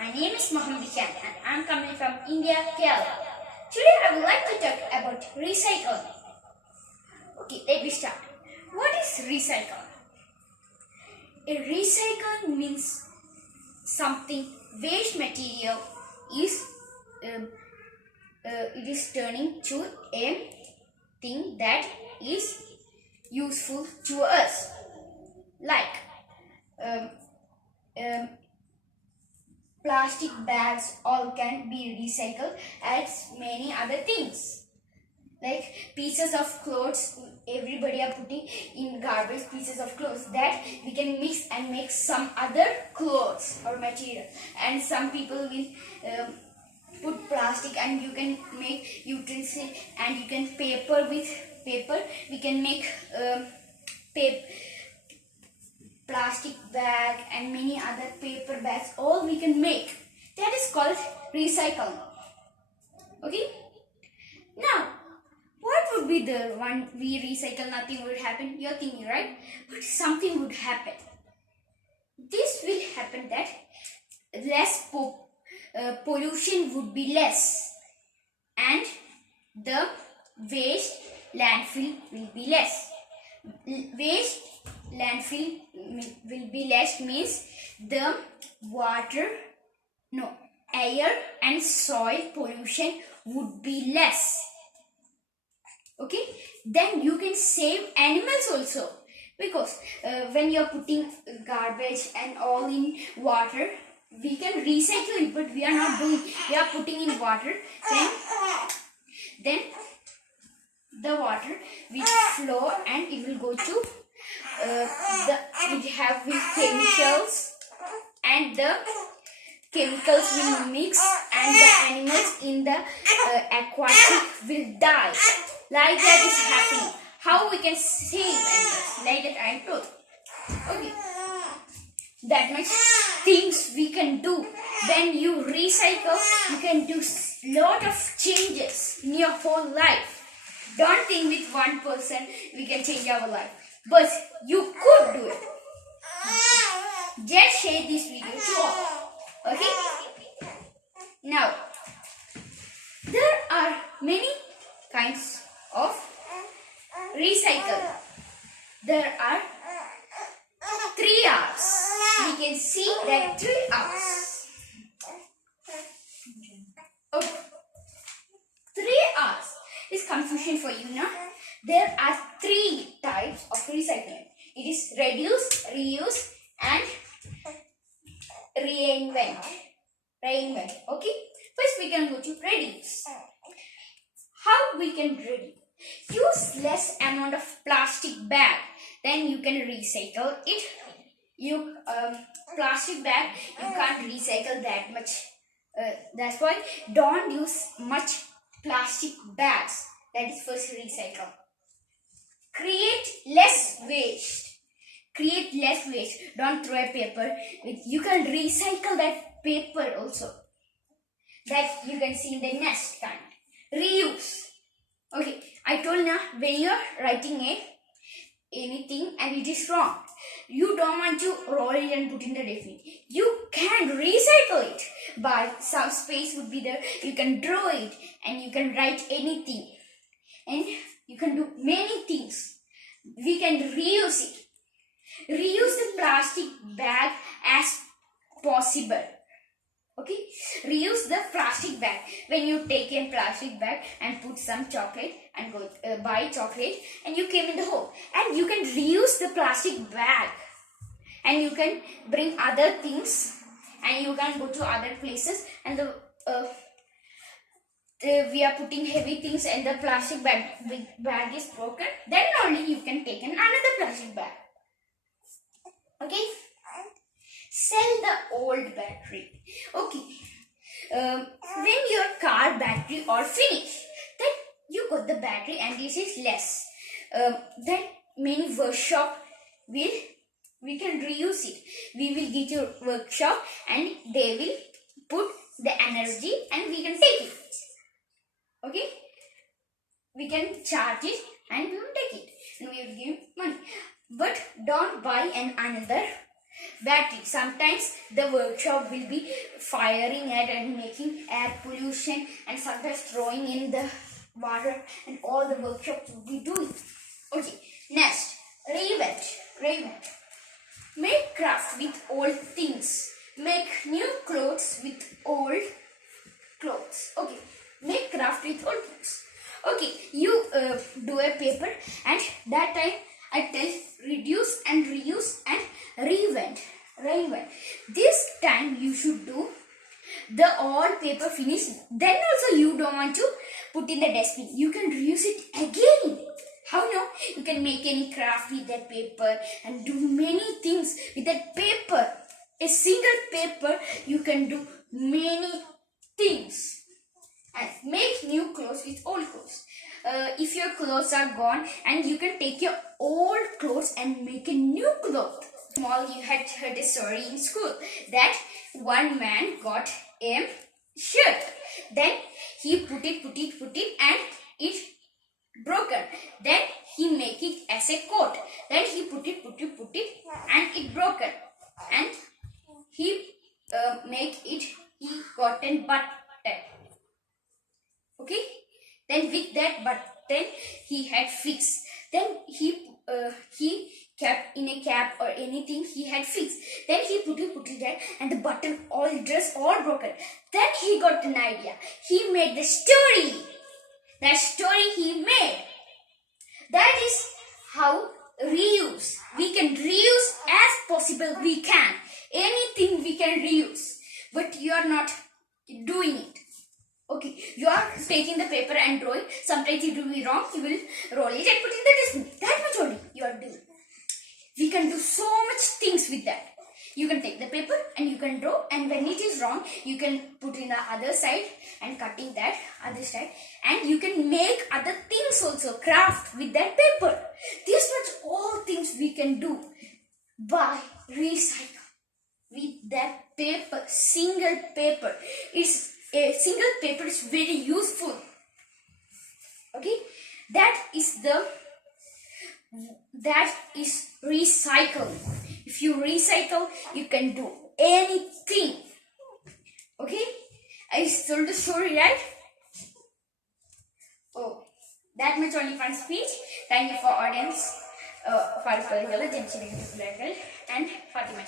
My name is Muhammed Ishan and I am coming from India, Kerala. Today I would like to talk about recycling. Okay, let me start. What is recycle? A recycle means something waste material is it is turning to a thing that is useful to us, like plastic bags all can be recycled as many other things, like pieces of clothes everybody are putting in garbage, pieces of clothes that we can mix and make some other clothes or material. And some people will put plastic and you can make utensil, and you can paper with paper we can make plastic bag and many other paper bags, all we can make. That is called recycling. Okay, now what would be the one we recycle, nothing would happen? You're thinking, right? But something would happen. This will happen that less pollution would be less, and the waste landfill will be less. Waste landfill will be less means the air and soil pollution would be less. Okay, then you can save animals also, because when you're putting garbage and all in water, we can recycle it, but we are not doing. We are putting in water, then the water will flow and it will go to it have with chemicals, and the chemicals will mix and the animals in the aquatic will die. Like that is happening. How we can save animals? Like that I told. Okay. That much things we can do. When you recycle, you can do lot of changes in your whole life. Don't think with one person we can change our life. But you could do it. Just share this video to all. Okay? Now, there are many kinds of recycle. There are 3 R's. We can see that 3 R's. Okay. 3 R's is confusion for you now. There are 3 types of recycling. It is reduce, reuse, and reinvent. Okay. First we can go to reduce. How we can reduce? Use less amount of plastic bag. Then you can recycle it. Plastic bag you can't recycle that much. That's why don't use much plastic bags. That is first recycle. Create less waste. Don't throw a paper. You can recycle that paper also. That you can see in the next kind. Reuse. Okay, I told now, when you're writing anything and it is wrong, you don't want to roll it and put in the dustbin. You can recycle it. By some space would be there. You can draw it and you can write anything. And you can do many things. We can reuse it. Reuse the plastic bag as possible. Okay, reuse the plastic bag. When you take a plastic bag and put some chocolate and go buy chocolate, and you came in the home, and you can reuse the plastic bag, and you can bring other things, and you can go to other places, and we are putting heavy things and the plastic bag is broken, then only you can take another plastic bag. Okay, sell the old battery. Okay, when your car battery are finished, then you got the battery and this is less, then many workshop we can reuse it. We will get a workshop and they will put the energy and we can take it. Okay, we can charge it and we will take it and we will give money. But don't buy another battery. Sometimes the workshop will be firing it and making air pollution, and sometimes throwing in the water, and all the workshop will be doing. Okay, next, reinvent. Make craft with old things. Make new clothes with old clothes. Okay, make craft with old clothes. Okay, you do a paper, and that time I tell reduce and reuse and reinvent. This time you should do the all paper finish. Then also you don't want to put in the dustbin. You can reuse it again. How no? You can make any craft with that paper and do many things with that paper. A single paper you can do many things. And make new clothes with old clothes. If your clothes are gone, and you can take your old clothes and make a new cloth. Small, you had heard a story in school that one man got a shirt. Then he put it and it broken. Then he make it as a coat. Then he put it and it broken. And he make it, he got a button. Okay, then with that button he had fixed. Then he kept in a cap or anything he had fixed. Then he put it there, and the button all dress all broken. Then he got an idea. He made the story. That story he made. That is how reuse. We can reuse as possible we can. Anything we can reuse. But you are not doing it. Okay, you are taking the paper and drawing. Sometimes it will be wrong. You will roll it and put in the dustbin. That much only you are doing. We can do so much things with that. You can take the paper and you can draw, and when it is wrong, you can put in the other side and cutting that other side, and you can make other things also, craft with that paper. These much all things we can do by recycle with that paper. Single paper. A single paper is very useful. Okay, that is recycle. If you recycle, you can do anything. Okay, I told the story, right? Oh, that much only for speech. Thank you for audience. For and Fatima.